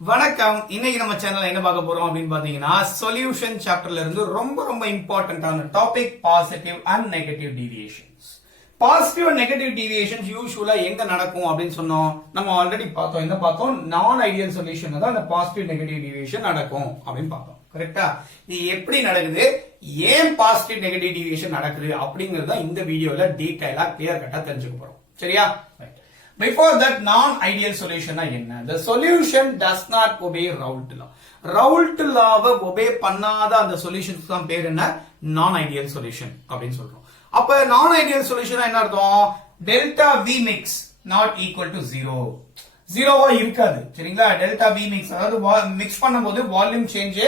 வணக்கம். இன்னைக்கு நம்ம சேனல்ல என்ன பார்க்க போறோம் அப்படின்னு பாத்தீங்கன்னா சொல்யூஷன் சாப்டர்ல இருந்து ரொம்ப இம்பார்ட்டன்டான topic positive and negative deviations. Positive and negative deviations யூசுவலா எங்க நடக்கும் அப்படின்னு சொன்னோம். நம்ம ஆல்ரெடி பார்த்தோம். என்ன பார்த்தோம்? நான் ஐடியல் சொல்யூஷன் தான் அந்த பாசிட்டிவ் நெகட்டிவ் டீவியேஷன் நடக்கும் அப்படின்னு பார்த்தோம். கரெக்டா? இது எப்படி நடக்குது, ஏன் பாசிட்டிவ் நெகட்டிவ் டீவியேஷன் நடக்குது அப்படிங்கறத இந்த வீடியோல டீடைலா கிளியர் கட்டா தெரிஞ்சுக்க போறோம். சரியா? Before that, non-ideal solution என்ன? The solution does not obey Raoult law. Raoult law obey பண்ணாத அந்த சொல்யூஷன்ஸ் தான் பேர் என்ன? Non-ideal solution அப்படின்னு சொல்றோம். அப்ப non-ideal solution என்ன அர்த்தம்? delta V mix not equal to 0. ஜீரோவா இருக்காது. சரிங்களா? delta V mix அதாவது மிக்ஸ் பண்ணும்போது வால்யூம் சேஞ்ச்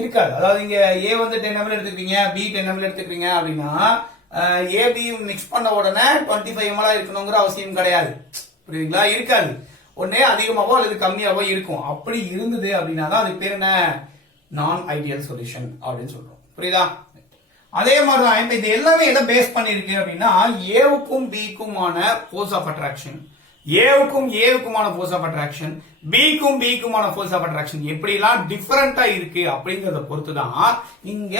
இருக்காது. அதாவது இங்க A வந்து 10 ml எடுத்துக்கிறீங்க, B 10 ml எடுத்துக்கிறீங்க அப்படின்னா AB மிக்ஸ் பண்ண உடனே 25 ml இருக்கணுங்கிற அவசியம் கிடையாது. புரியுதுங்களா? இருக்காது. ஒன்னே அதிகமாவோ அல்லது கம்மியாவோ இருக்கும். அப்படி இருந்தது அப்படின்னா தான் அதுக்கு பேர் என்ன? நான் ஐடியல் சொல்யூஷன் அப்படின்னு சொல்றோம். புரியுதா? அதே மாதிரிதான் இப்ப இது எல்லாமே எதை பேஸ் பண்ணிருக்கு அப்படின்னா ஏவுக்கும் பிக்குமான ஃபோர்ஸ் ஆஃப் அட்ராக்ஷன், ஏவுக்குமான ஃபோர்ஸ் ஆஃப் அட்ராக்ஷன், பிக்குமான ஃபோர்ஸ் ஆஃப் அட்ராக்ஷன் எப்படி எல்லாம் டிஃபரெண்டா இருக்கு அப்படிங்கறத பொறுத்து தான் இங்க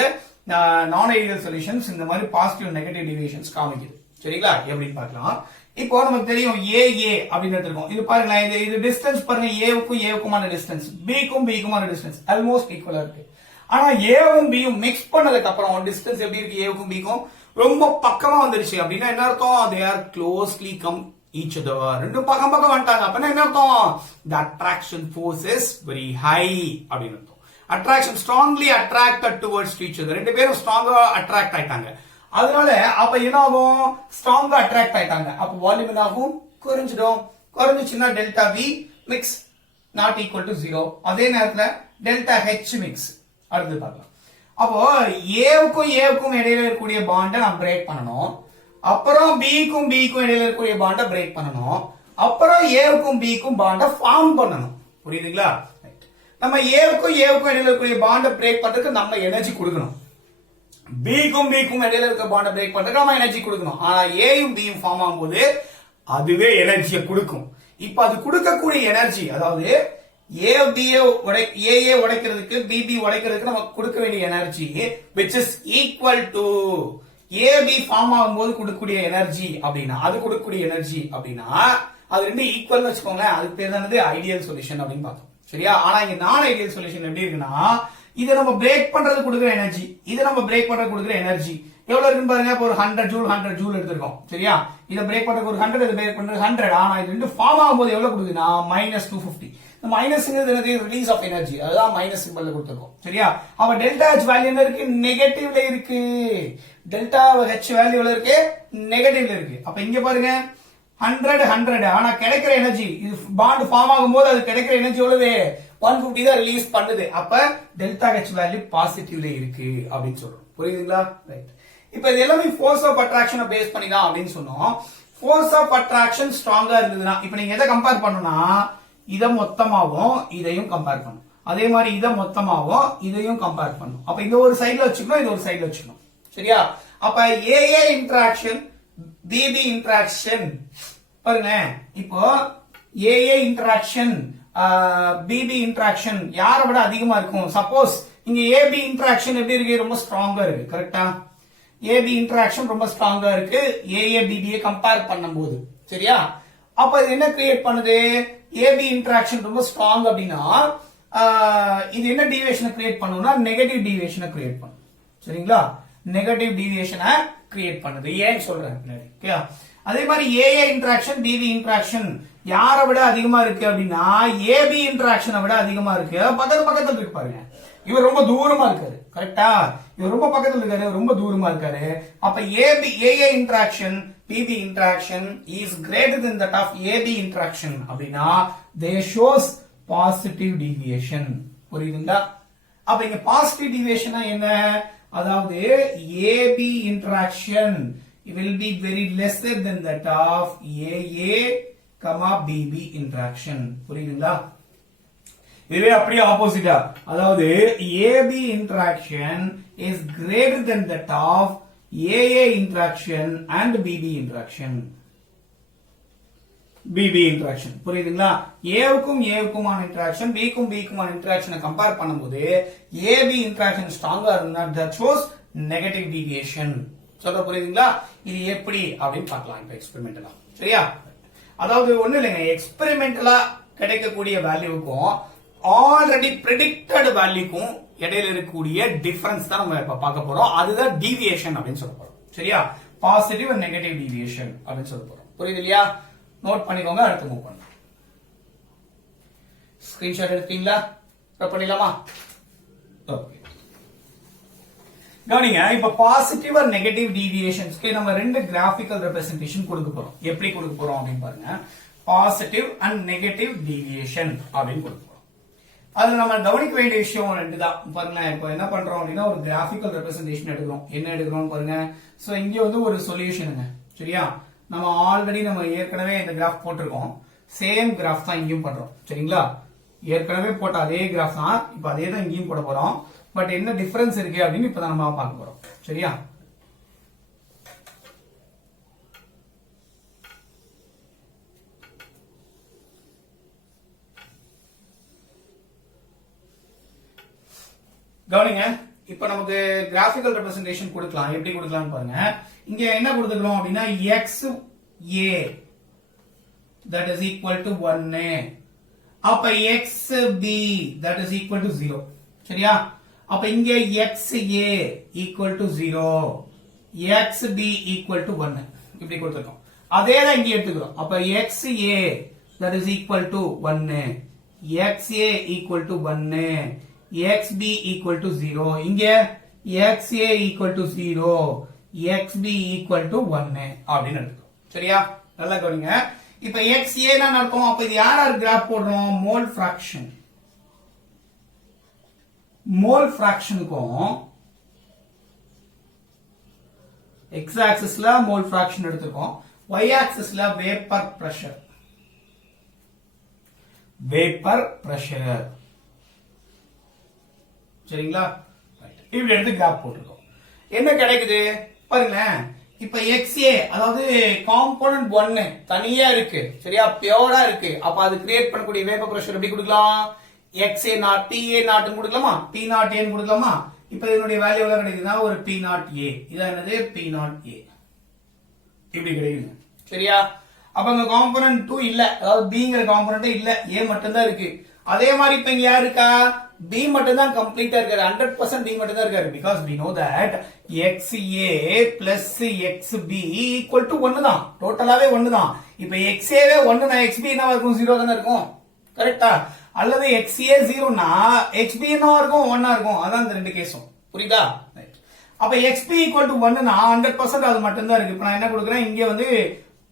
நான் ஐடியல் சொல்யூஷன்ஸ் இந்த மாதிரி பாசிட்டிவ் நெகட்டிவ் டீவியேஷன்ஸ் காமிக்குது. சரிங்களா? எப்படின்னு பார்க்கலாம். இப்போ நமக்கு தெரியும் ஏ அப்படின்னு எடுத்துருக்கோம். இது பாருங்களேன், இது டிஸ்டன்ஸ் பாருங்க, ஏவுக்குமான டிஸ்டன்ஸ், பிக்குமான டிஸ்டன்ஸ் ஆல்மோஸ்ட் ஈக்குவலா இருக்கு. ஆனா ஏவும் பியும் மிக்ஸ் பண்ணதுக்கு அப்புறம் டிஸ்டன்ஸ் எப்படி இருக்கு? ஏவுக்கும் பிக்கும் ரொம்ப பக்கமா வந்துருச்சு அப்படின்னா என்ன அர்த்தம்? They are closely come each other. ரெண்டும் பக்கம் வந்துட்டாங்க அப்படின்னா என்ன அர்த்தம்? தி attraction force is very high அப்படின்னு அர்த்தம். Attraction strongly attracted towards each other. ரெண்டு பேரும் ஸ்ட்ராங்கா அட்ராக்ட் ஆயிட்டாங்க. அதனால அப்ப என்ன ஆகும்? ஸ்ட்ராங்கா அட்ராக்ட் ஆயிட்டாங்க. அப்ப வால்யூம் என்ன ஆகும்? குறைஞ்சிச்சுன்னா delta V mix not equal to 0. அதே நேரத்துல டெல்டா ஹெச் மிக்ஸ். அடுத்து பார்க்கலாம். அப்போ ஏவுக்கும் இடையில இருக்கக்கூடிய பாண்டை நான் பிரேக் பண்ணணும். அப்புறம் பிக்கும் இடையில இருக்கக்கூடிய பாண்டை பிரேக் பண்ணணும். அப்புறம் ஏவுக்கும் பிக்கும் பாண்டை ஃபார்ம் பண்ணணும். புரியுதுங்களா? நம்ம ஏவுக்கும் இடையில இருக்கக்கூடிய பாண்டை பிரேக் பண்றதுக்கு நம்ம எனர்ஜி கொடுக்கணும். பிக்கும் இடையில இருக்க பாண்டை பிரேக் பண்றதுக்கு நம்ம எனர்ஜி கொடுக்கணும். ஆனா ஏயும் பியும் ஃபார்ம் ஆகும்போது அதுவே எனர்ஜியை கொடுக்கும். இப்ப அது கொடுக்கக்கூடிய எனர்ஜி, அதாவது ஏஏ உடைக்கிறதுக்கு பிபி உடைக்கிறதுக்கு நம்ம கொடுக்க வேண்டிய energy which is equal to AB form ஆகும்போது கொடுக்கக்கூடிய எனர்ஜி அப்படின்னா அது கொடுக்கக்கூடிய எனர்ஜி அப்படின்னா அது ரெண்டு ஈக்குவல் வச்சுக்கோங்களேன். அதுக்கு பேர் தானது ஐடியல் சொல்யூஷன் அப்படின்னு பார்த்தோம். சரியா? ஆனா இங்க நான் ஐடியல் சொல்யூஷன் எப்படி இருக்குன்னா இதை நம்ம பிரேக் பண்றது கொடுக்குற எனர்ஜி, இதை நம்ம பிரேக் பண்றது கொடுக்குற எனர்ஜி எவ்வளவு இருக்குன்னு பாருங்க. இப்போ ஒரு 100 ஜூல் எடுத்திருக்கோம். சரியா? இதை பிரேக் பண்றதுக்கு ஒரு 100, இதை பிரேக் பண்றது 100. ஆனா இது ரெண்டு ஃபார்ம் ஆகும்போது எவ்வளவு கொடுக்குதுன்னா -250. இந்த மைனஸ்ங்கிறது ரிலீஸ் ஆஃப் எனர்ஜி, அதுதான் மைனஸ் சிம்பிள்ல கொடுத்திருக்கோம். சரியா? அப்ப டெல்டா ஹெச் வேல்யூ என்ன இருக்கு? நெகட்டிவ்ல இருக்கு. டெல்டா ஹெச் வேல்யூ இருக்கு? நெகட்டிவ்ல இருக்கு. அப்ப இங்க பாருங்க 100. ஆனா கிடைக்கிற எனர்ஜி, இது பாண்ட் ஃபார்ம் ஆகும்போது அது கிடைக்கிற எனர்ஜி எவ்வளவு? 150 தான் ரிலீஸ் பண்ணுது. அப்ப டெல்டா ஹெச் வேல்யூ பாசிட்டிவ்ல இருக்கு அப்படின்னு சொல்றோம். புரியுதுங்களா? ரைட். இப்ப இது எல்லாமே ஃபோர்ஸ் ஆஃப் அட்ராக்ஷனை பேஸ் பண்ணி தான் அப்படின்னு சொன்னோம். ஃபோர்ஸ் ஆஃப் அட்ராக்ஷன் ஸ்ட்ராங்கா இருந்ததுன்னா இப்ப நீங்க எதை கம்பேர் பண்ணணும்னா இதை மொத்தமாவும் இதையும் கம்பேர் பண்ணும். அதே மாதிரி இதை மொத்தமாவும் இதையும் கம்பேர் பண்ணும். அப்ப இந்த ஒரு சைடுல வச்சுக்கணும், இது ஒரு சைடுல வச்சுக்கணும். சரியா? அப்ப ஏஏ இன்டராக்ஷன் பிபி இன்டராக்ஷன் பாருங்க. இப்போ ஏஏ இன்டராக்ஷன் பிபி இன்டராக்ஷன் யாரை விட அதிகமா இருக்கும்? சப்போஸ் இங்க ஏபி இன்டராக்ஷன் எப்படி இருக்கு? ரொம்ப ஸ்ட்ராங்கா இருக்கு. கரெக்டா? ஏபி இன்டராக்ஷன் ரொம்ப ஸ்ட்ராங்கா இருக்கு ஏஏ பிபியை கம்பேர் பண்ணும்போது. சரியா? அப்ப இது என்ன கிரியேட் பண்ணுது? ஏபி இன்டராக்ஷன் ரொம்ப ஸ்ட்ராங் அப்படின்னா இது என்ன டீவியேஷனை கிரியேட் பண்ணும்னா நெகட்டிவ் டீவியேஷனை கிரியேட் பண்ணும். சரிங்களா? நெகட்டிவ் டீவியேஷனை கிரியேட் பண்ணுது. ஏன் சொல்றேன்? அதே மாதிரி ஏஏ இன்டராக்ஷன் பிபி இன்டராக்ஷன் யாரை விட அதிகமா இருக்கு அப்படின்னா ஏபி இன்டராக்ஷனை விட அதிகமா இருக்கு. பக்கத்துல இருக்கு பாருங்க. இவர் ரொம்ப தூரமா இருக்காரு. கரெக்டா? இவர் ரொம்ப பக்கத்துல இருக்காரு, ரொம்ப தூரமா இருக்காரு. அப்ப AA interaction BB interaction is greater than that of AB interaction அப்படின்னா they shows பாசிட்டிவ் டீவியேஷன். புரியுதுங்களா? அப்ப இங்க பாசிட்டிவ் டீவியேஷன் என்ன? அதாவது AB interaction will be very lesser than that of AA, BB interaction. புரியுதுங்களா? இதுவே அப்படியே ஆப்போசிட்டா, அதாவது AB interaction is greater than that of AA interaction and BB interaction. BB interaction. புரியுதுங்களா? ஏவுக்கும் ஏவுக்குமான இன்டராக்ஷன், பிக்கும் பிக்குமான இன்டராக்ஷனை கம்பேர் பண்ணும்போது ஏபி இன்டராக்ஷன் ஸ்ட்ராங்கா இருந்தா that shows நெகட்டிவ் டீவியேஷன். சொல்ற புரியுதுங்களா? இது எப்படி அப்படின்னு பார்க்கலாம் இப்ப எக்ஸ்பெரிமெண்டலா. சரியா? அதாவது ஒண்ணு இல்லைங்க, எக்ஸ்பெரிமெண்டலா கிடைக்கக்கூடிய வேல்யூக்கும் ஆல்ரெடி பிரெடிக்டட் வேல்யூக்கும் இடையில இருக்கக்கூடிய டிஃபரன்ஸ் தான் நம்ம இப்ப பார்க்க போறோம். அதுதான் டீவியேஷன் அப்படின்னு சொல்ல போறோம். சரியா? பாசிட்டிவ் அண்ட் நெகட்டிவ் டீவியேஷன் அப்படின்னு சொல்ல போறோம். புரியுது இல்லையா? நோட் பண்ணிக்கோங்க. அடுத்து மூவ் பண்ணலாம். ஸ்கிரீன்ஷாட் எடுத்தீங்களா? பண்ணிடலாமா? ஓகே. கவனிங்க, இப்ப பாசிட்டிவ் அண்ட் நெகட்டிவ் டீவியேஷன்ஸ்க்கு நம்ம ரெண்டு கிராபிக்கல் ரெப்ரசன்டேஷன் கொடுக்க போறோம். எப்படி கொடுக்க போறோம் அப்படின்னு பாருங்க. பாசிட்டிவ் அண்ட் நெகட்டிவ் டீவியேஷன் அப்படின்னு கொடுக்க போறோம். அதுல நம்ம கவனிக்க வேண்டிய விஷயம் ரெண்டு தான். பாருங்க, இப்போ என்ன பண்றோம் அப்படின்னா ஒரு கிராபிக்கல் ரெப்ரசன்டேஷன் எடுக்கிறோம். என்ன எடுக்கிறோம் பாருங்க. சோ இங்க வந்து ஒரு சொல்யூஷனுங்க. சரியா? நம்ம ஆல்ரெடி நம்ம ஏற்கனவே இந்த கிராஃப் போட்டிருக்கோம். சேம் கிராஃப் தான் இங்கேயும் பண்றோம். சரிங்களா? ஏற்கனவே போட்ட அதே கிராஃப் தான் இப்ப அதே தான் இங்கேயும் போட போறோம். பட் என்ன டிஃபரன்ஸ் இருக்கு அப்படின்னு இப்பதான் நம்ம பார்க்க போறோம். சரியா? கவனிங்க, இப்ப நமக்கு கிராபிக்கல் ரெப்ரசன்டேஷன் கொடுக்கலாம். எப்படி கொடுக்கலாம்னு பாருங்க. இங்க என்ன கொடுத்துக்கிறோம் அப்படின்னா X A that is equal to 1 அப்ப X B that is equal to 0. சரியா? அப்ப இங்க X A equal to 0, X B equal to 1 இப்படி கொடுத்துருக்கோம். அதே தான் இங்க எடுத்துக்கிறோம். அப்ப X A that is equal to 1, X A equal to 1, X B equal to 0. இங்க X A equal to 0, X B equal to 1 அப்படின்னு எடுத்துக்கிறோம். சரியா? நல்லா கவனிங்க. இப்ப எக்ஸ் ஏ நடக்கும். அப்ப இது யார் கிராஃப் போடுறோம்? Mole fraction. மோல் பிராக்ஷனுக்கும் எக்ஸ் ஆக்சிஸ்ல மோல் பிராக்ஷன் எடுத்துக்கோம். ஒய் ஆக்சிஸ்ல வேப்பர் பிரஷர். Vapour pressure. சரிங்களா? இப்படி எடுத்து கிராஃப் போட்டுருக்கோம். என்ன கிடைக்குது பாருங்களேன். இப்ப XA அதாவது காம்போனன்ட் 1 தனியா இருக்கு. சரியா? பியூரா இருக்கு. அப்ப அது கிரியேட் பண்ணக்கூடிய வேப்பர் பிரஷர் எப்படி கொடுக்கலாம்? XA நாட் TA நாட் கொடுக்கலாமா? P நாட் A கொடுக்கலாமா? இப்ப இதனுடைய வேல்யூ எவ்வளவு கிடைக்குதுன்னா ஒரு P நாட் A. இதான் என்னது? P not A. இப்படி கிடைக்குது. சரியா? அப்ப அங்க காம்போனன்ட் 2 இல்ல. அதாவது Bங்கிற காம்போனன்ட் இல்ல. A மட்டும் தான் இருக்கு. அதே மாதிரி இப்ப இங்க யார் இருக்கா? B மட்டும் தான் கம்ப்ளீட்டா இருக்காரு. 100% B மட்டும் தான் இருக்காரு. Because we know that XA plus XB equal to 1 தான். டோட்டலாவே 1 தான். இப்ப XA வே 1 னா XB என்னவா இருக்கும்? 0 தானே இருக்கும். கரெக்ட்டா? அல்லது XA 0 னா XB என்னவா இருக்கும்? 1 இருக்கும். அதான் இந்த ரெண்டு கேஸும். புரியுதா? அப்ப XB equal to 1 னா 100% அது மட்டும் தான் இருக்கு. இப்ப நான் என்ன கொடுக்கிறேன்? இங்க வந்து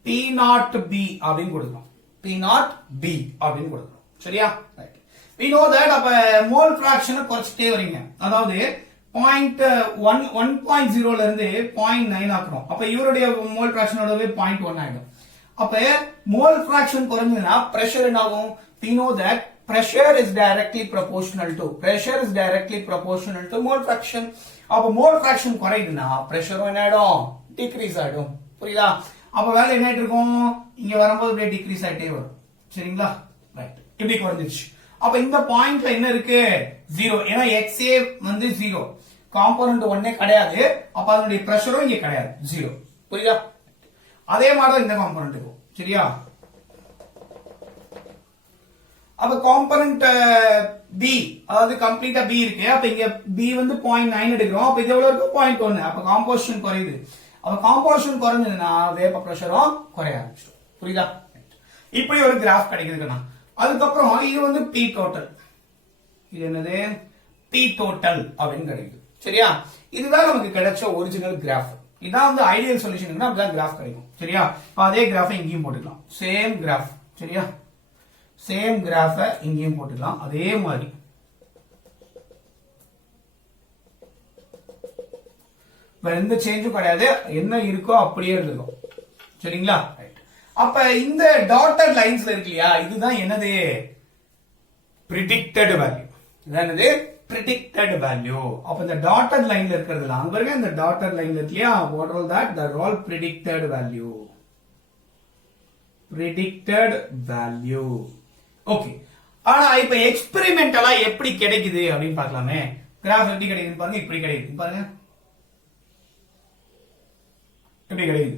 P not B அப்படின்னு கொடுக்கிறோம். P not B அப்படின்னு கொடுக்கிறோம். சரியா? ரைட். we know that அப்ப மோல் பிராக்ஷனை குறைச்சிட்டே வரீங்க. அதாவது 1.0 ல இருந்து 0.9 ஆக்குறோம். அப்ப இவருடைய மோல் பிராக்ஷனோடவே 0.1 ஆயிடும். அப்ப மோல் பிராக்ஷன் குறைஞ்சதுன்னா பிரஷர் என்ன ஆகும்? we know that pressure is directly proportional to mole fraction. அப்ப மோல் பிராக்ஷன் குறையுதுன்னா பிரஷரும் என்ன ஆயிடும்? டிக்ரீஸ் ஆயிடும். புரியுதா? அப்ப வேலை என்ன ஆயிட்டு இருக்கும்? இங்க வரும்போது அப்படியே டிக்ரீஸ் ஆயிட்டே வரும். சரிங்களா? ரைட். இப்படி குறைஞ்சிருச்சு. அப்ப இந்த பாயிண்ட்ல என்ன இருக்கு? 0. ஏன்னா XA வந்து 0, காம்போனன்ட் 1 கிடையாது. அப்ப அதனுடைய பிரஷரும் இங்க கிடையாது. 0. புரியுதா? அதே மாதிரி இந்த காம்போனன்ட்டுக்கும். சரியா? அப்ப காம்போனன்ட் B அதாவது கம்ப்ளீட்டா B இருக்கு. அப்ப இங்க B வந்து 0.9 எடுக்கிறோம். அப்ப இது எவ்வளவு இருக்கு? 0.1. அப்ப காம்போசிஷன் குறையுது. அப்ப காம்போசிஷன் குறைஞ்சதுன்னா வேப்பர் பிரஷரும் குறைய ஆரம்பிச்சிடும். புரியுதா? இப்படி ஒரு கிராஃப் கிடைக்குதுன்னா அதுக்கப்புறம் இது வந்து P டோட்டல். இது என்னது? P டோட்டல் அப்படின்னு கிடைக்குது. சரியா? இதுதான் நமக்கு கிடைச்ச ஒரிஜினல் கிராஃப். இதான் வந்து ஐடியல் சொல்யூஷன். அப்படிதான் கிராஃப் கிடைக்கும். சரியா? அதே கிராஃபை இங்கேயும் போட்டுக்கலாம். Same graph. சரியா? சேம் கிராஃபை இங்கேயும் போட்டுக்கலாம். அதே மாதிரி வேற எந்த சேஞ்சும் கிடையாது. என்ன இருக்கோ அப்படியே இருக்கும். சரிங்களா? அப்ப இந்த டாட்டட் லைன்ஸ்ல இருக்கு இல்லையா? இதுதான் என்னது? predicted value. இதான் என்னது? predicted value. அப்ப இந்த டாட்டட் லைன்ல இருக்கிறதுல அங்க பாருங்க, இந்த டாட்டட் லைன்ல இருக்கு இல்லையா? what all that? that all predicted value. predicted value. Okay, ஆனா இப்ப எக்ஸ்பெரிமெண்டலா எப்படி கிடைக்குது அப்படின்னு பார்க்கலாமே. கிராஃப் எப்படி கிடைக்குது பாருங்க, இப்படி கிடைக்குது பாருங்க, எப்படி கிடைக்குது.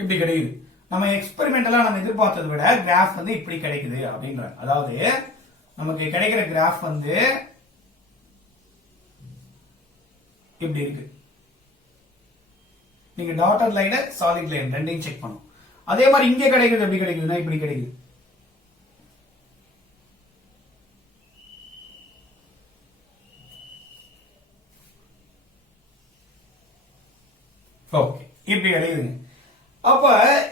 இப்படி கிடைக்குது. நம்ம எக்ஸ்பெரிமெண்டலா நம்ம எதிர்பார்த்ததை விட கிராஃப் வந்து இப்படி கிடைக்குது அப்படின்றாங்க. அதாவது நமக்கு கிடைக்கிற கிராஃப் வந்து இப்படி இருக்கு. நீங்க டாட்டட் லைன், சாலிட் லைன் ரெண்டையும் செக் பண்ணும். அதே மாதிரி இங்க கிடைக்குது, எப்படி கிடைக்குதுன்னா இப்படி கிடைக்குது. ஓகே, இப்படி கிடைக்குதுங்க. அப்ப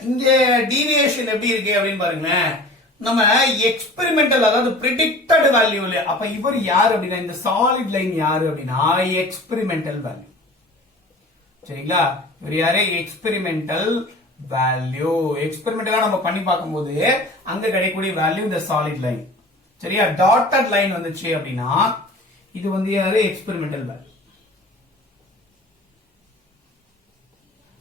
இங்க டீவியேஷன் எப்படி இருக்கு அப்படின்னு பாருங்க. நம்ம எக்ஸ்பெரிமெண்டல், அதாவது பிரெடிக்டட் வேல்யூ இல்ல. அப்ப இவர் யாரு அப்படின்னா, இந்த சாலிட் லைன் யாரு அப்படின்னா எக்ஸ்பெரிமெண்டல் வேல்யூ. சரிங்களா, இவர் யாரு, எக்ஸ்பெரிமெண்டல் வேல்யூ. எக்ஸ்பெரிமெண்டலா நம்ம பண்ணி பார்க்கும்போது அங்க கிடைக்கக்கூடிய வேல்யூ இந்த சாலிட் லைன். சரியா, டாட்டட் லைன் வந்துச்சு அப்படின்னா இது வந்து யாரு, எக்ஸ்பெரிமெண்டல் வேல்யூ.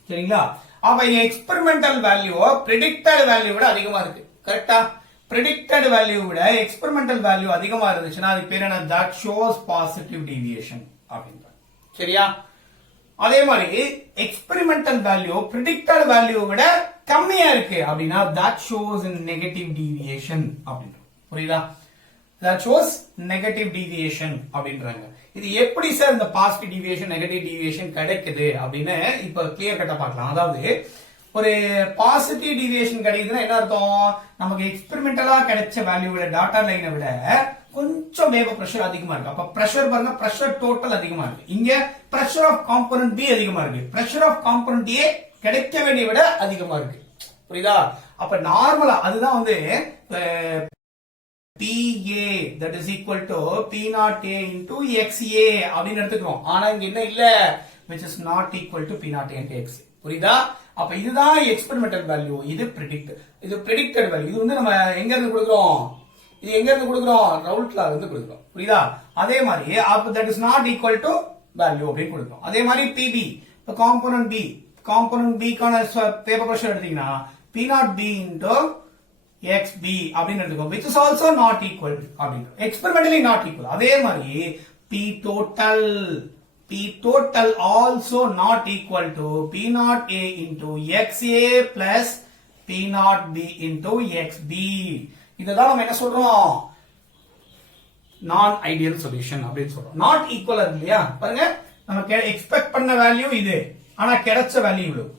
சரிங்களா, அப்ப எக்ஸ்பெரிமெண்டல் வேல்யூ பிரெடிக்டட் வேல்யூ விட அதிகமா இருக்கு. கரெக்டா, பிரெடிக்டட் வேல்யூ விட எக்ஸ்பெரிமெண்டல் வேல்யூ அதிகமா இருந்துச்சுன்னா அதுக்கு பேர் என்ன, that shows positive deviation அப்படின்றாங்க. சரியா, அதே மாதிரி எக்ஸ்பெரிமெண்டல் வேல்யூ பிரெடிக்டட் வேல்யூ விட கம்மியா இருக்கு அப்படின்னா that shows negative deviation அப்படின்றாங்க. புரியுதா, that shows negative deviation அப்படின்றாங்க. இது எப்படி சார் இந்த பாசிட்டிவ் டிவியேஷன் நெகட்டிவ் டிவியேஷன் கிடைக்குது அப்படின்னு இப்ப கிளியர் கட்டா பார்க்கலாம். அதாவது ஒரு பாசிட்டிவ் டிவியேஷன் கிடைக்குதுன்னா என்ன அர்த்தம், நமக்கு எக்ஸ்பெரிமெண்டலா கிடைச்ச வேல்யூ விட டாட்டா லைனை விட கொஞ்சம் வேப்பர் பிரஷர் அதிகமா இருக்கு. அப்ப பிரஷர் பாருங்க, பிரஷர் டோட்டல் அதிகமா இருக்கு. இங்க பிரஷர் ஆஃப் காம்போனன்ட் பி அதிகமா இருக்கு. பிரஷர் ஆஃப் காம்போனன்ட் ஏ கிடைக்க வேண்டிய விட அதிகமா இருக்கு. புரியுதா, அப்ப நார்மலா அதுதான் வந்து PA that is equal to P naught A into XA அப்படின்னு எடுத்துக்கிறோம். ஆனா இங்க என்ன இல்ல, which is not equal to P naught A into X. புரியுதா, அப்ப இதுதான் எக்ஸ்பெரிமெண்டல் வேல்யூ, இது predicted வேல்யூ. இது வந்து நம்ம எங்க இருந்து கொடுக்கிறோம், இது எங்க இருந்து கொடுக்கிறோம், ரவுல்ட் லா இருந்து கொடுக்கிறோம். புரியுதா, அதே மாதிரி அப்ப that is not equal to value அப்படின்னு கொடுக்கிறோம். அதே மாதிரி PB, இப்ப காம்போனன்ட் B கான பேப்பர் பிரஷர் எடுத்தீங்கன்னா P naught B into XB அப்படின்னு எடுத்துக்கோ, which is also not equal அப்படின்னு, experimentally not equal. அதே மாதிரி P total also not equal to P naught A into XA plus P naught B into XB. இதுதான் நம்ம என்ன சொல்றோம், நான் ஐடியல் சொல்யூஷன் அப்படின்னு சொல்றோம். நாட் ஈக்குவல் இல்லையா, பாருங்க நம்ம எக்ஸ்பெக்ட் பண்ண வேல்யூ இது, ஆனா கிடைச்ச வேல்யூ இவ்வளவு.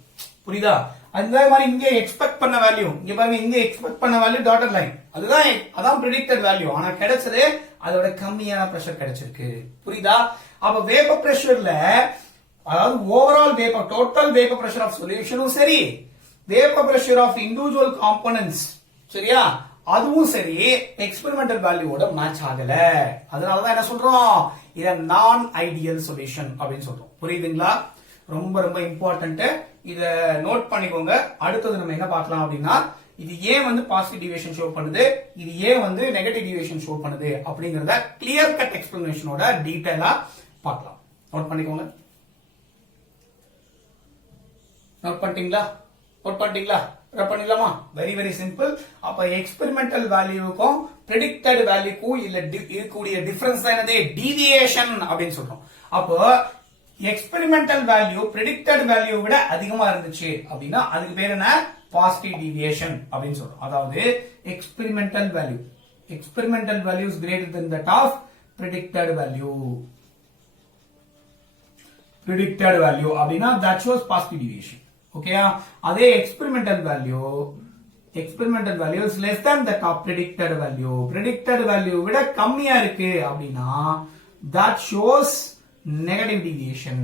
புரியுதா, அதே மாதிரி இங்க எக்ஸ்பெக்ட் பண்ண வேல்யூ, இங்க பாருங்க இங்க எக்ஸ்பெக்ட் பண்ண வேல்யூ டாட்டட் லைன், அதான் பிரெடிக்டட் வேல்யூ, ஆனா கிடைச்சது அதோட கம்மியான பிரஷர் கிடைச்சிருக்கு. புரியுதா, அப்ப வேப்பர் பிரஷர்ல, அதாவது overall vapour total vapour pressure of சொல்யூஷனும் சரி, vapour pressure of individual components சரியா, அதுவும் சரி எக்ஸ்பெரிமெண்டல் வேல்யூவோட மேட்ச் ஆகல. அதனாலதான் என்ன சொல்றோம், இத நான் ஐடியல் சொல்யூஷன் அப்படின்னு சொல்றோம். புரியுதுங்களா, ரொம்ப ரொம்ப இம்பார்ட்டன்ட், இத நோட் பண்ணிக்கோங்க. அடுத்தது நம்ம என்ன பார்க்கலாம் அப்படின்னா, இது ஏன் வந்து பாசிட்டிவ் டிவியேஷன் ஷோ பண்ணுது, இது ஏன் வந்து நெகட்டிவ் டிவியேஷன் ஷோ பண்ணுது அப்படிங்கறத கிளியர் கட் எக்ஸ்பிளனேஷனோட டீடைலா பார்க்கலாம். நோட் பண்ணிக்கோங்க. நோட் பண்ணிட்டீங்களா, பண்ணிடலாமா? Very very simple. அப்ப எக்ஸ்பெரிமெண்டல் வேல்யூக்கும் பிரெடிக்டட் வேல்யூக்கும் இல்ல இருக்கக்கூடிய டிஃபரன்ஸ் தான் என்னது, டீவியேஷன் அப்படின்னு சொல்றோம். அப்போ எக்ஸ்பெரிமெண்டல் வேல்யூ பிரெடிக்டட் வேல்யூ விட அதிகமா இருந்துச்சு அப்படின்னா அதுக்கு பேர் என்ன, பாசிட்டிவ் டீவியேஷன் அப்படின்னு சொல்றோம். அதாவது experimental value is greater than that of predicted value அப்படின்னா that shows positive deviation. ஓகேயா, அதே experimental value is less than that of predicted value விட கம்மியா இருக்கு அப்படின்னா that shows negative deviation.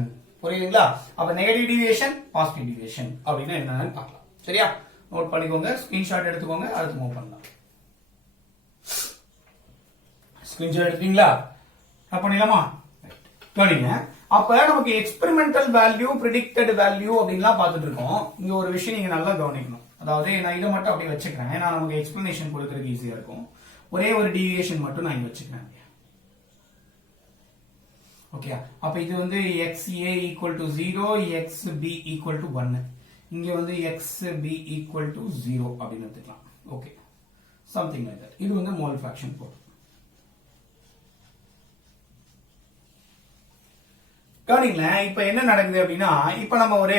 புரியுதுங்களா, அப்ப negative deviation positive deviation அப்படின்னா என்னன்னு பார்க்கலாம். சரியா, நோட் பண்ணிக்கோங்க, ஸ்கிரீன்ஷாட் எடுத்துக்கோங்க, அடுத்து மூவ் பண்ணலாம். ஸ்கிரீன்ஷாட் எடுத்தீங்களா, பண்ணிடலாமா? கவனிங்க, அப்ப நமக்கு எக்ஸ்பெரிமெண்டல் வேல்யூ பிரெடிக்டட் வேல்யூ அப்படின்லாம் பார்த்துட்டு இருக்கோம். இங்க ஒரு விஷயம் நீங்க நல்லா கவனிக்கணும். அதாவது நான் இதை மட்டும் அப்படியே வச்சுக்கிறேன், ஏன்னா நமக்கு எக்ஸ்பிளனேஷன் கொடுக்கறதுக்கு ஈஸியா இருக்கும். ஒரே ஒரு டீவியேஷன் மட்டும் நான் இங்க வச்சுக்கிறேன். ஓகே, அப்ப இது வந்து XA equal to 0, XB equal to 1. இங்க வந்து XB equal to 0 அப்படின்னு எடுத்துக்கலாம். Okay, something like that. இது வந்து மோல் ஃபிராக்ஷன் போடும். கவனிங்களேன், இப்ப என்ன நடக்குது அப்படின்னா, இப்ப நம்ம ஒரு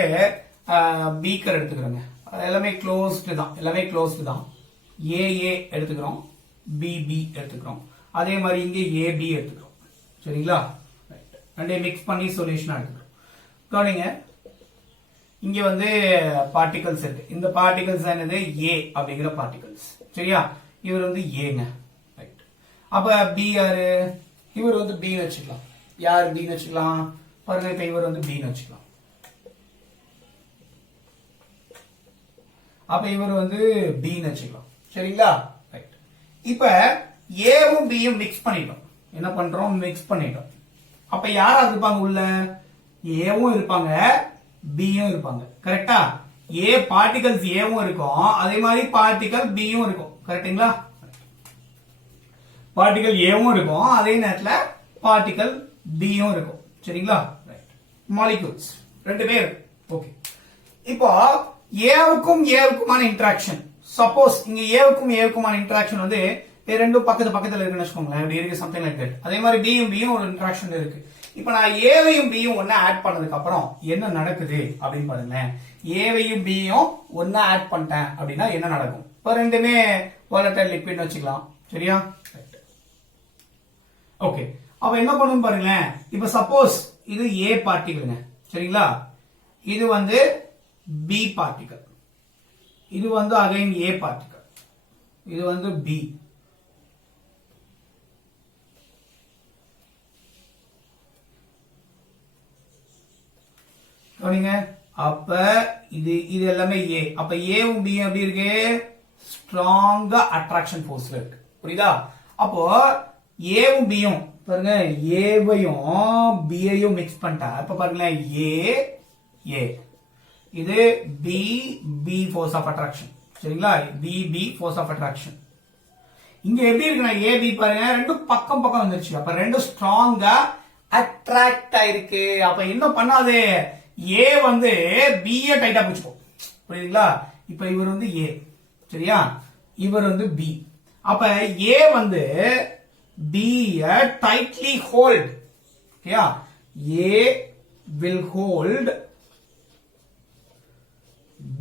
பீக்கர் எடுத்துக்கிறோங்க. எல்லாமே க்ளோஸ்டு தான், எல்லாமே க்ளோஸ்டு தான். AA எடுத்துக்கிறோம், BB எடுத்துக்கிறோம். அதே மாதிரி இங்க AB எடுத்துக்கிறோம். சரிங்களா? ரெண்டே மிக்ஸ் பண்ணி சொல்யூஷன் எடுத்துக்கிறோம். கவனிங்க, இங்க வந்து பார்ட்டிகல்ஸ் இருக்கு. இந்த பார்ட்டிகல்ஸ் என்னது? A அப்படிங்கிற பார்ட்டிகல்ஸ். சரியா? இவர் வந்து ஏங்க. ரைட். அப்ப B யாரு? இவர் வந்து B வச்சுக்கலாம். யார் B வச்சுக்கலாம்? பாருங்க, இப்ப இவர் வந்து B வச்சுக்கலாம். அப்ப இவர் வந்து B வச்சுக்கலாம். சரிங்களா? ரைட். இப்ப ஏவும் பியும் மிக்ஸ் பண்ணிட்டோம். என்ன பண்றோம்? மிக்ஸ் பண்ணிட்டோம். அப்ப யாரா இருப்பாங்க உள்ள? ஏவும் இருப்பாங்க, பியும் இருப்பாங்க. கரெக்டா? ஏ பார்ட்டிகல்ஸ் ஏவும் இருக்கும், அதே மாதிரி பார்ட்டிகல் பியும் இருக்கும். கரெக்டுங்களா? பார்ட்டிகல் ஏவும் இருக்கும், அதே நேரத்துல பார்ட்டிகல் பியும் இருக்கும். சரிங்களா? மாலிகூல்ஸ் ரெண்டு பேர். ஓகே, இப்போ ஏவுக்கும் ஏவுக்குமான இன்டராக்ஷன். சப்போஸ் இங்க ஏவுக்கும் ஏவுக்குமான இன்டராக்ஷன் வந்து ரெண்டும் பக்கத்துல இருக்குன்னு வச்சுக்கோங்களேன். இப்படி இருக்கு, சம்திங் லைக் தட். அதே மாதிரி பியும் ஒரு இன்டராக்ஷன் இருக்கு. இப்ப நான் ஏவையும் பியும் ஒன்னா ஆட் பண்ணதுக்கு அப்புறம் என்ன நடக்குது அப்படின்னு பாருங்களேன். ஏவையும் பியும் ஒன்னா ஆட் பண்ணிட்டேன் அப்படின்னா என்ன நடக்கும்? இப்ப ரெண்டுமே வாலடைல் லிக்விட் வச்சுக்கலாம். சரியா? ஓகே, அப்ப என்ன பண்ணும் பாருங்களேன். இப்ப சப்போஸ் இது ஏ பார்ட்டிகல்ங்க. சரிங்களா? இது வந்து பி பார்ட்டிகல், இது வந்து அகைன் ஏ பார்ட்டிகல், இது வந்து பி. கவனிங்க, அப்ப இது எல்லாமே ஏ. அப்ப ஏவும் பி எப்படி இருக்கு? ஸ்ட்ராங்கா அட்ராக்ஷன் போர்ஸ்ல இருக்கு. புரியுதா? அப்போ ஏவும் பியும் பாருங்க, ஏவையும் பியையும் மிக்ஸ் பண்ணிட்டா இப்ப பாருங்களேன், ஏ ஏ, இது B B force of attraction. சரிங்களா? B B force of attraction. இங்க எப்படி இருக்குன்னா ஏ பி பாருங்க, ரெண்டும் பக்கம் பக்கம் வந்துருச்சு. அப்ப ரெண்டும் ஸ்ட்ராங்கா அட்ராக்ட் ஆயிருக்கு. அப்ப என்ன பண்ணாது? ஏ வந்து பிய டைட்டா பிடிச்சுக்கும். புரியுதுங்களா? இப்ப இவர் வந்து ஏ, சரியா? இவர் வந்து பி. அப்ப ஏ வந்து B tightly hold. Okay, A will hold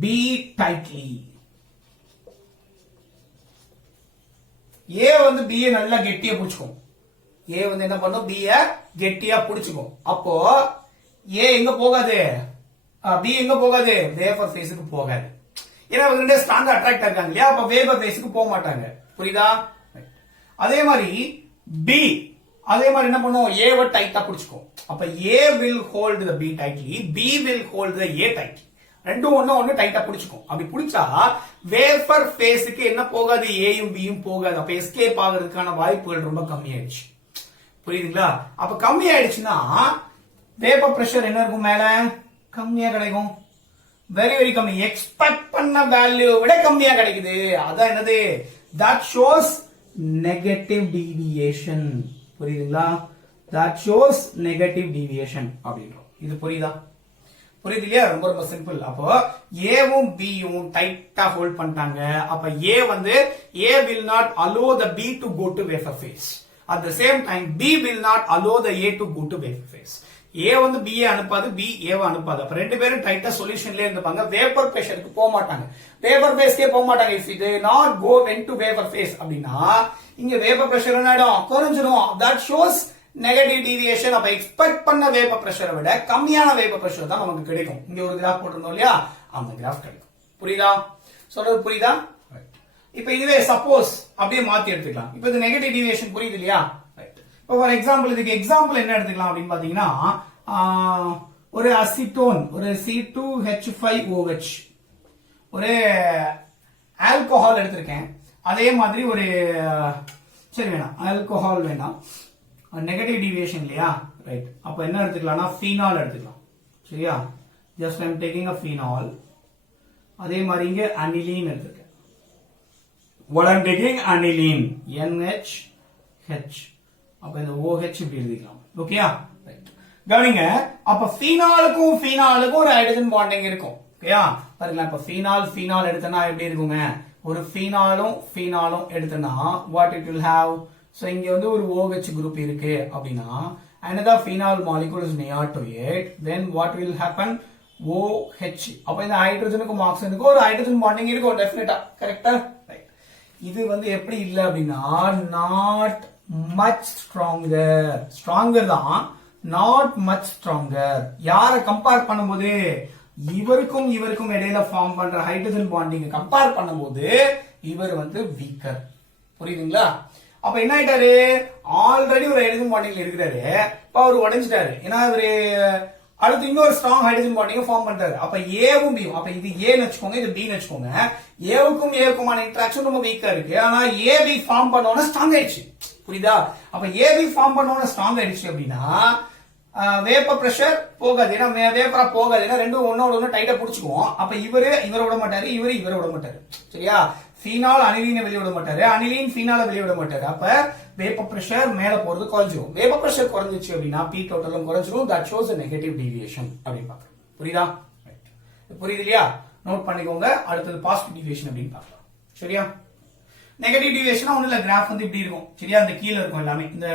B tightly. A வந்து B நல்லா கெட்டியா பிடிச்சுக்கும். A வந்து என்ன பண்ணும்? B கெட்டியா பிடிச்சுக்கும். அப்போ A எங்க போகாது? B எங்க போகாது? வேப்பர் ஃபேஸ்க்கு போகாது. ஏன்னா இவங்க ரெண்டே ஸ்ட்ராங்கா அட்ராக்ட் ஆகாங்க இல்லையா? அப்ப வேப்பர் ஃபேஸ்க்கு போக மாட்டாங்க. புரியுதா? அதே மாதிரி B அதே மாதிரி என்ன பண்ணும்? A வ டைட்டா பிடிச்சுக்கும். அப்ப A will hold the B tightly, B will hold the A tightly. ரெண்டும் ஒண்ணு டைட்டா பிடிச்சுக்கும். அப்படி பிடிச்சா வேப்பர் ஃபேஸ்க்கு என்ன போகாது? ஏயும் பியும் போகாது. அப்ப எஸ்கேப் ஆகிறதுக்கான வாய்ப்புகள் ரொம்ப கம்மியாயிடுச்சு. புரியுதுங்களா? அப்ப கம்மி ஆயிடுச்சுன்னா வேப்பர் பிரஷர் என்ன இருக்கும்? மேல கம்மியா கிடைக்கும். வெரி வெரி கம்மி. எக்ஸ்பெக்ட் பண்ண வேல்யூ விட கம்மியா கிடைக்குது. அதான் என்னது? that shows negative deviation. புரியுதுங்களா? that shows negative deviation அப்படின்றோம். இது புரியுதா? புரியுது இல்லையா? ரொம்ப ரொம்ப சிம்பிள். அப்போ ஏவும் பியும் டைட்டா ஹோல்ட் பண்ணிட்டாங்க. அப்ப ஏ வந்து A will not allow the B to go to wafer phase. At the same time B will not allow the A to go to wafer phase. A வந்து B அனுப்பாது, B A அனுப்பாது. அப்ப ரெண்டு பேரும் டைட்டா சொல்யூஷன்ல இருப்பாங்க. Vapour பிரஷருக்கு போக மாட்டாங்க. Vapour ஃபேஸ்க்கே போக மாட்டாங்க. if they not go went to vapor phase அப்படினா இங்க வேப்பர் பிரஷர் என்ன ஆயிடும்? குறைஞ்சிரும். that shows negative deviation. அப்ப எக்ஸ்பெக்ட் பண்ண வேப்பர் பிரஷரை விட கம்மியான வேப்பர் பிரஷர் தான் நமக்கு கிடைக்கும். இங்க ஒரு கிராஃப் போட்டிருந்தோம் இல்லையா? அந்த கிராஃப் கிடைக்கும். புரியுதா? சொல்றது புரியுதா? இப்ப இதுவே சப்போஸ் அப்படியே மாத்தி எடுத்துக்கலாம். இப்ப இது நெகட்டிவ் டீவியேஷன் புரியுது இல்லையா? இப்போ ஃபார் எக்ஸாம்பிள் இதுக்கு எக்ஸாம்பிள் என்ன எடுத்துக்கலாம் அப்படின்னு பாத்தீங்கன்னா, ஒரு அசிட்டோன், ஒரு C2H5OH, ஒரு ஆல்கஹால் எடுத்திருக்கேன். அதே மாதிரி ஒரு சரி வேணாம், ஆல்கஹால் வேணாம், நெகட்டிவ் டீவியேஷன் இல்லையா? ரைட். அப்ப என்ன எடுத்துக்கலாம்னா ஃபீனால் எடுத்துக்கலாம். சரியா? Just I'm taking a phenol. அதே மாதிரி இங்க அனிலீன் எடுத்துருக்கேன். what I'm taking aniline NH அப்ப இந்த OH இப்படி எழுதிக்கலாம் ஓகேயா ரைட் கவனிங்க அப்ப ஃபீனாலுக்கும் ஃபீனாலுக்கும் ஒரு ஹைட்ரஜன் பாண்டிங் இருக்கும் ஓகேயா பாருங்க இப்ப ஃபீனால் எடுத்தனா எப்படி இருக்குங்க ஒரு ஃபீனாலும் எடுத்தனா what it will have so இங்க வந்து ஒரு OH குரூப் இருக்கு அப்படினா another phenol molecule is near to it then what will happen OH அப்ப இந்த ஹைட்ரஜனுக்கும் ஆக்சிஜனுக்கும் ஒரு ஹைட்ரஜன் பாண்டிங் இருக்கும் டெஃபினட்டா கரெக்ட்டா ரைட் இது வந்து எப்படி இல்ல அப்படினா not much stronger தான் not much stronger யார கம்பேர் பண்ணும்போது இவருக்கும் இடையில ஃபார்ம் பண்ற ஹைட்ரஜன் பாண்டிங் கம்பேர் பண்ணும்போது இவர் வந்து வீக்கர் புரியுதுங்களா அப்ப என்ன ஆயிட்டாரு ஆல்ரெடி ஒரு ஹைட்ரஜன் பாண்டிங்ல இருக்கிறாரு இப்ப அவர் உடைஞ்சிட்டாரு ஏன்னா இவரு அடுத்து இன்னொரு ஸ்ட்ராங் ஹைட்ரஜன் பாண்டிங் ஃபார்ம் பண்றாரு அப்ப ஏவும் பியும் அப்ப இது ஏன்னு வச்சுக்கோங்க இது பி வச்சுக்கோங்க ஏவுக்குமான இன்டராக்ஷன் ரொம்ப வீக்கா இருக்கு ஆனா ஏ பி ஃபார்ம் பண்ணோம்னா ஸ்ட்ராங் ஆயிடுச்சு புரியுதா அப்ப ஏபி ஃபார்ம் பண்ணோம்னா ஸ்ட்ராங் ஆயிடுச்சு அப்படின்னா வேப்பர் பிரஷர் போகாது ஏன்னா வேப்பரா போகாது ஏன்னா ரெண்டும் ஒன்னோட ஒண்ணு டைட்டா புடிச்சுக்குவோம் அப்ப இவரை விட மாட்டாரு இவரை விட மாட்டாரு சரியா ஃபீனால் அனிலீனை வெளிய விட மாட்டாரு அனிலீன் ஃபீனால வெளிய விட மாட்டாரு அப்ப வேப்பர் பிரஷர் மேல போறது குறைஞ்சிரும் வேப்பர் பிரஷர் குறைஞ்சிச்சு அப்படின்னா பி டோட்டலும் குறைஞ்சிரும் that shows a negative deviation அப்படின்னு பாக்குறோம் புரியுதா புரியுது இல்லையா நோட் பண்ணிக்கோங்க அடுத்தது பாசிட்டிவ் டிவியேஷன் அப்படின்னு பார்க்கலாம் சரியா நெகட்டிவ் டிவியேஷன் ஒண்ணு இல்ல கிராஃப் வந்து இப்படி இருக்கும் சரியா அந்த கீழ இருக்கும் எல்லாமே இந்த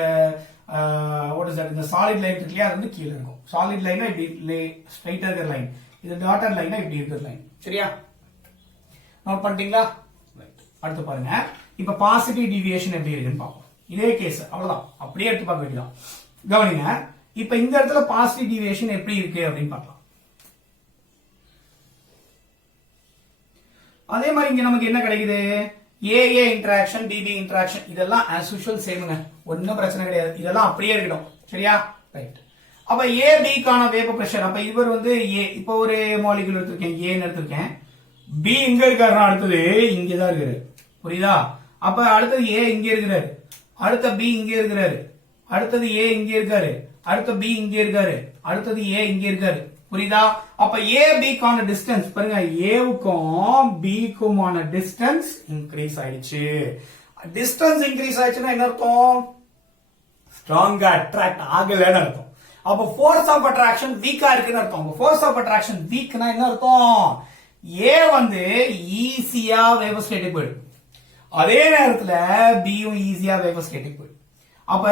வாட் இஸ் தட் இந்த சாலிட் லைன் இருக்கு இல்லையா அது வந்து கீழ இருக்கும் சாலிட் லைனா இப்படி ஸ்ட்ரைட்டா இருக்கிற லைன் இது டாட்டட் லைனா இப்படி இருக்கிற லைன் சரியா நோட் பண்ணிட்டீங்களா ரைட் அடுத்து பாருங்க இப்ப பாசிட்டிவ் டிவியேஷன் எப்படி இருக்குன்னு பார்ப்போம் இதே கேஸ் அவ்வளவுதான் அப்படியே எடுத்து பார்க்க வேண்டியதான் கவனிங்க இப்ப இந்த இடத்துல பாசிட்டிவ் டிவியேஷன் எப்படி இருக்கு அப்படின்னு பார்க்கலாம் அதே மாதிரி இங்க நமக்கு என்ன கிடைக்குது AA இன்டராக்ஷன் BB இன்டராக்ஷன் இதெல்லாம் as usual சேமுங்க ஒன்னும் பிரச்சனை கிடையாது இதெல்லாம் அப்படியே இருக்கட்டும் சரியா ரைட் அப்ப AB கான வேப்பர் பிரஷர் அப்ப இவர் வந்து A இப்போ ஒரு மாலிக்யூல் எடுத்திருக்கேன் A ன்னு எடுத்திருக்கேன் B இங்க இருக்காருன்னா அடுத்தது இங்க தான் இருக்காரு புரியுதா அப்ப அடுத்தது A இங்க இருக்காரு அடுத்த B இங்க இருக்காரு அடுத்தது A இங்க இருக்காரு அடுத்த B இங்க இருக்காரு அடுத்தது A இங்க இருக்காரு புரியுதா அப்ப AB கான டிஸ்டன்ஸ் பாருங்க Aவுக்கும் Bக்குமான டிஸ்டன்ஸ் இன்கிரீஸ் ஆயிடுச்சு டிஸ்டன்ஸ் இன்கிரீஸ் ஆயிடுச்சுன்னா என்ன அர்த்தம் ஸ்ட்ராங்கா அட்ராக்ட் ஆகலன்னு அர்த்தம் அப்ப ஃபோர்ஸ் ஆஃப் அட்ராக்ஷன் வீக்கா இருக்குன்னு அர்த்தம் ஃபோர்ஸ் ஆஃப் அட்ராக்ஷன் வீக்னா என்ன அர்த்தம் A வந்து ஈஸியா வேப்பர் ஸ்டேட்டுக்கு போயிடும் அதே நேரத்துல Bயும் ஈஸியா வேப்பர் ஸ்டேட்டுக்கு போயிடும் அப்ப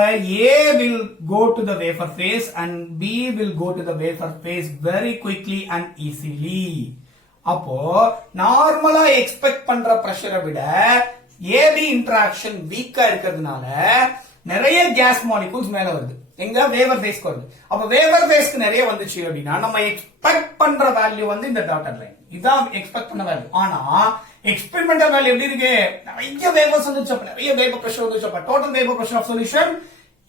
A will go to the wafer phase and B will go to the wafer phase very quickly and easily. அப்போ நார்மலா எக்ஸ்பெக்ட் பண்ற பிரஷரை விட AB இன்டராக்ஷன் வீக்கா இருக்கிறதுனால நிறைய கேஸ் மாலிகூல்ஸ் மேல வருது எங்க வேவர் ஃபேஸ்க்கு வருது அப்ப வேவர் ஃபேஸ்க்கு நிறைய வந்துச்சு அப்படின்னா நம்ம எக்ஸ்பெக்ட் பண்ற வேல்யூ வந்து இந்த டாட்டட் லைன் இதான் எக்ஸ்பெக்ட் பண்ண வேல்யூ ஆனா எக்ஸ்பெரிமெண்டல் வேல்யூ எப்படி இருக்கு நிறைய வேப்பர்ஸ் வந்துச்சு அப்ப நிறைய வேப்பர் பிரஷர் வந்துச்சு அப்ப total vapour pressure of solution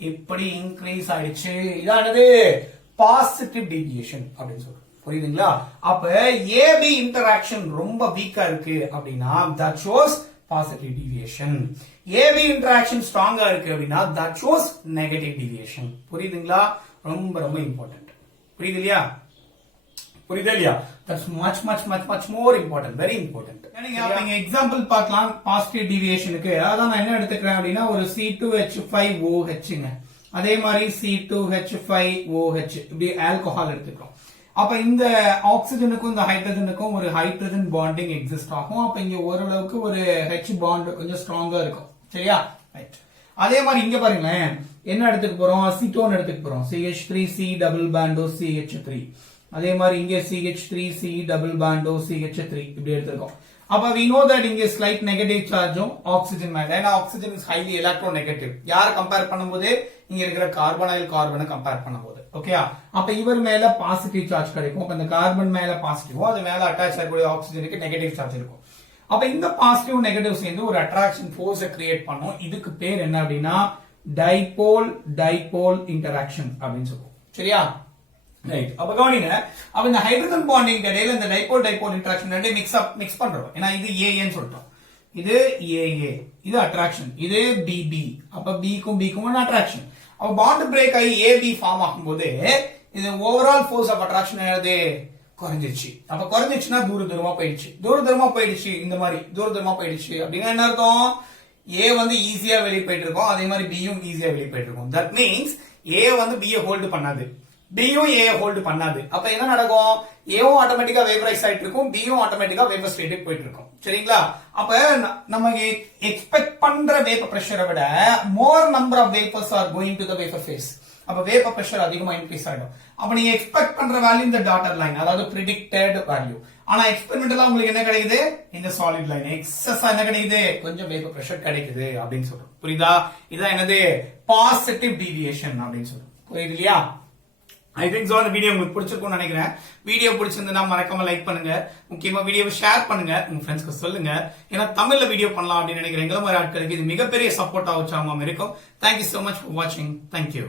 இப்படி இன்க்ரீஸ் ஆயிடுச்சு இதானது பாசிட்டிவ் டீவியேஷன் அப்படின்னு சொல்றோம் புரியுதுங்களா அப்ப AB இன்டராக்ஷன் ரொம்ப வீக்கா இருக்கு அப்படின்னா that shows positive deviation AB interaction ஸ்ட்ராங்கா இருக்கு அப்படின்னா that shows negative deviation புரியுதுங்களா ரொம்ப ரொம்ப இம்பார்ட்டன்ட் புரியுது இல்லையா புரியுதா இல்லையா that's much more important very important நீங்க எக்ஸாம்பிள் பார்க்கலாம் பாசிட்டிவ் டிவியேஷனுக்கு அதான் நான் என்ன எடுத்துக்கிறேன் அப்படின்னா ஒரு C2H5OH ங்க அதே மாதிரி C2H5OH இப்படி ஆல்கஹால் எடுத்துக்கிறோம் அப்ப இந்த ஆக்சிஜனுக்கும் இந்த ஹைட்ரஜனுக்கும் ஒரு ஹைட்ரஜன் பாண்டிங் எக்ஸிஸ்ட் ஆகும் அப்ப இங்க ஓரளவுக்கு ஒரு H பாண்ட் கொஞ்சம் ஸ்ட்ராங்கா இருக்கும் சரியா ரைட் அதே மாதிரி இங்க பாருங்களேன் என்ன எடுத்துக்க போறோம் அசிட்டோன் எடுத்துக்க போறோம் CH3C டபுள் பாண்டோ CH3 அதே மாதிரி இங்க CH3C டபுள் பாண்டோ CH3 இப்படி எடுத்துக்கோம் அப்ப we know that இங்க ஸ்லைட் நெகட்டிவ் சார்ஜும் ஆக்சிஜன் மேல ஏன்னா ஆக்சிஜன் இஸ் ஹைலி எலக்ட்ரோநெகட்டிவ் யார கம்பேர் பண்ணும்போது இங்க இருக்கிற கார்பனைல் கார்பனை கம்பேர் பண்ணும்போது ஓகே அப்ப இவர் மேல பாசிட்டிவ் சார்ஜ் கிடைக்கும் அப்ப இந்த கார்பன் மேல பாசிட்டிவ் அது மேல அட்டாச் ஆகக்கூடிய ஆக்சிஜனுக்கு நெகட்டிவ் சார்ஜ் இருக்கும் அப்ப இந்த பாசிட்டிவ் நெகட்டிவ் சேர்ந்து ஒரு அட்ராக்ஷன் ஃபோர்ஸை கிரியேட் பண்ணும் இதுக்கு பேர் என்ன அப்படின்னா டைபோல் இன்டராக்ஷன் அப்படின்னு சொல்லுவோம் சரியா ரைட் அப்ப கவனிங்க அப்ப இந்த ஹைட்ரஜன் பாண்டிங் இடையில இந்த டைபோல் இன்டராக்ஷன் ரெண்டே மிக்ஸ் பண்றோம் ஏன்னா இது ஏன்னு சொல்றோம் இது ஏஏ இது அட்ராக்ஷன் இது பிபி அப்ப பிக்கும் அட்ராக்ஷன் அப்ப பாண்ட் பிரேக் ஆகி ஏபி ஃபார்ம் ஆகும்போது இது ஓவரால் ஃபோர்ஸ் ஆஃப் அட்ராக்ஷன் என்னது குறைஞ்சிருச்சு. அப்ப குறைஞ்சிச்சுன்னா தூரமா போயிடுச்சு இந்த மாதிரி தூரமா போயிடுச்சு அப்படின்னா என்ன அர்த்தம்? ஏ வந்து ஈஸியா வெளியே போயிட்டு இருக்கோம், அதே மாதிரி பியும் ஈஸியா வெளியே போயிட்டு இருக்கோம். தட் மீன்ஸ் ஏ வந்து பியை ஹோல்டு பண்ணாது, பியும் ஏ ஹோல்டு பண்ணாது. அப்ப என்ன நடக்கும்? ஏவும் ஆட்டோமேட்டிக்கா வேப்பரைஸ் ஆயிட்டு இருக்கும், பியும் ஆட்டோமேட்டிக்கா வேப்பர் ஸ்டேட்டுக்கு போயிட்டு இருக்கும். சரிங்களா? அப்ப நம்ம எக்ஸ்பெக்ட் பண்ற வேப்பர் பிரஷரை விட more number of vapours are going to the vapour phase. அப்ப வேப்பர் பிரஷர் அதிகமா இன்க்ரீஸ் ஆயிடும். அப்ப நீங்க எக்ஸ்பெக்ட் பண்ற வேல்யூ இந்த டாட்டர் லைன், அதாவது பிரிடிக்டட் வேல்யூ. ஆனா எக்ஸ்பெரிமெண்டலா உங்களுக்கு என்ன கிடைக்குது? இந்த சாலிட் லைன். எக்ஸஸா என்ன கிடைக்குது? கொஞ்சம் வேப்பர் பிரஷர் கிடைக்குது அப்படின்னு சொல்றோம். புரியுதா? இதான் என்னது? பாசிட்டிவ் டீவியேஷன் அப்படின்னு சொல்றோம். புரியுது இல்லையா? I think so. அந்த வீடியோ உங்களுக்கு பிடிச்சிருக்கும்னு நினைக்கிறேன். வீடியோ பிடிச்சிருந்தா மறக்காம லைக் பண்ணுங்க, முக்கியமா வீடியோவை ஷேர் பண்ணுங்க, உங்க ஃப்ரெண்ட்ஸ்க்கு சொல்லுங்க. ஏன்னா தமிழ்ல வீடியோ பண்ணலாம் அப்படின்னு நினைக்கிறேன். எங்களை மாதிரி ஆட்களுக்கு இது மிகப்பெரிய சப்போர்ட் ஆகும் இருக்கும். தேங்க்யூ சோ மச் ஃபார் வாட்சிங். தேங்க்யூ.